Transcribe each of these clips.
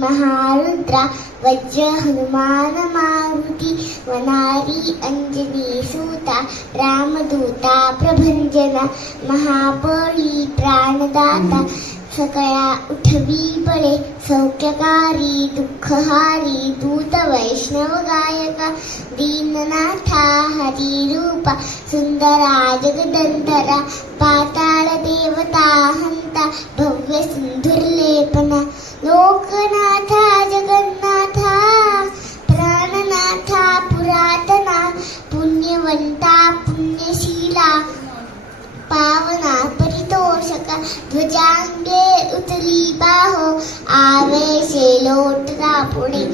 महारुद्रा वज्र हनुमान मारुती वनारी अंजनी सूता रामदूता प्रभंजना महाबळी प्राणदाता सकळा उठवी बळे सौख्यकारी दुःखहारी दूत वैष्णव गायका दीननाथा हरिरूपा सुंदरा जगदंतरा पाताळ देवता हंता भव्य सिंधुर्लेपना लोकनाथा जगन्नाथा प्राणनाथा पुरातना पुण्यवंता पुण्यशीला पावना परितोषका ध्वजांगे उतली बाहो आवेशे लोटला पुढे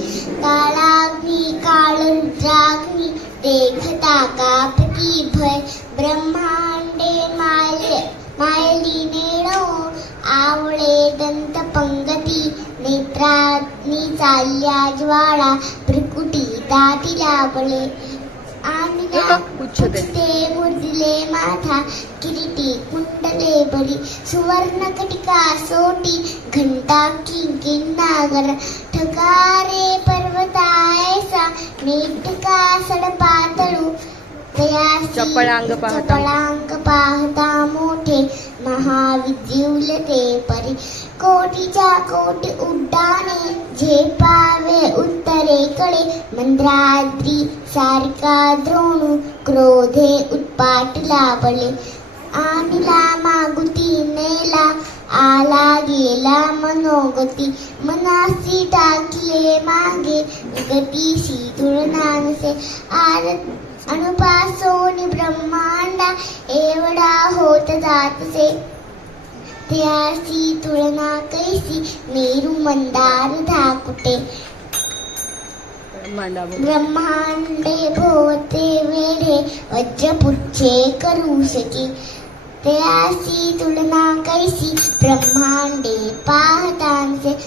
काळाग्नी काळरुद्राग्नी देखता कापती भय ब्रह्मांडे मायली नेणो आवळे दंत पंगती नेत्राग्नी चालल्या ज्वाळा भ्रुकुटी दाटीला बळे उच्चते मुर्दिले माथा किरीटी कुंडले बळी सुवर्ण कटिका सोटी घंटा किंकिन्नागर ठकारे पर्वतायसा नेटका सडपातळू चपळांग पाहता मोठे महाविद्युलते परी कोटीच्या कोटी उड्डाणे झेपावे उत्तरेकडे मंद्राद्री सारिका द्रोणू क्रोधे उत्पाटला बळे आणला मागुती नेला आला गेला मनोगती मनासी टाकले मागे गतीशी तुळनानसे अनुपासोनी ब्रह्मांडा एवढा होत जातसे त्यासी तुलना कैसी मेरू मंदार धाकुटे ब्रह्मांडे भोवते वेढे वज्रपुच्छे करू शके त्यासी तुलना कैसी ब्रह्मांडे पाहतांचे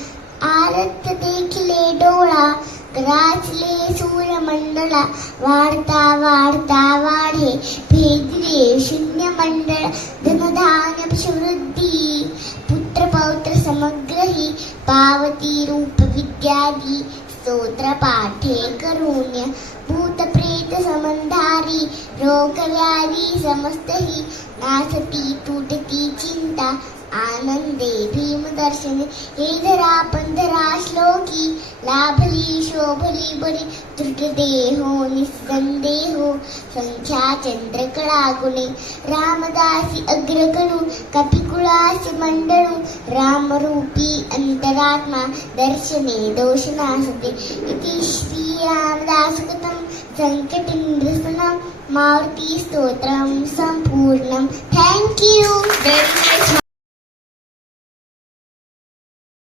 आरत देखिले डोळा ग्रासले सूर्यमंडळा वाढता वाढता वाढे भेदले शून्य मंडळ धनधान्य समृद्धी पुत्र पौत्र समग्रही पावती रूप विद्यादी स्तोत्र पाठे करुण्य भूत प्रेत समंधारी रोग व्याधी समस्तही नासती तुटती चिंता आनंदे भीम दर्शने हे धरा पंधरा श्लोकी लाभली शोभली बरी त्रुटदेहो निस्संदेहो संख्या चंद्रकळा गुणे रामदासी अग्रगणू कपिकुळासी मंडळू रामरूपी अंतरात्मा दर्शने दोषनासते इति श्री रामदासकृतं संकटिंद्रसनं मारुती स्तोत्रम संपूर्णम. Thank you.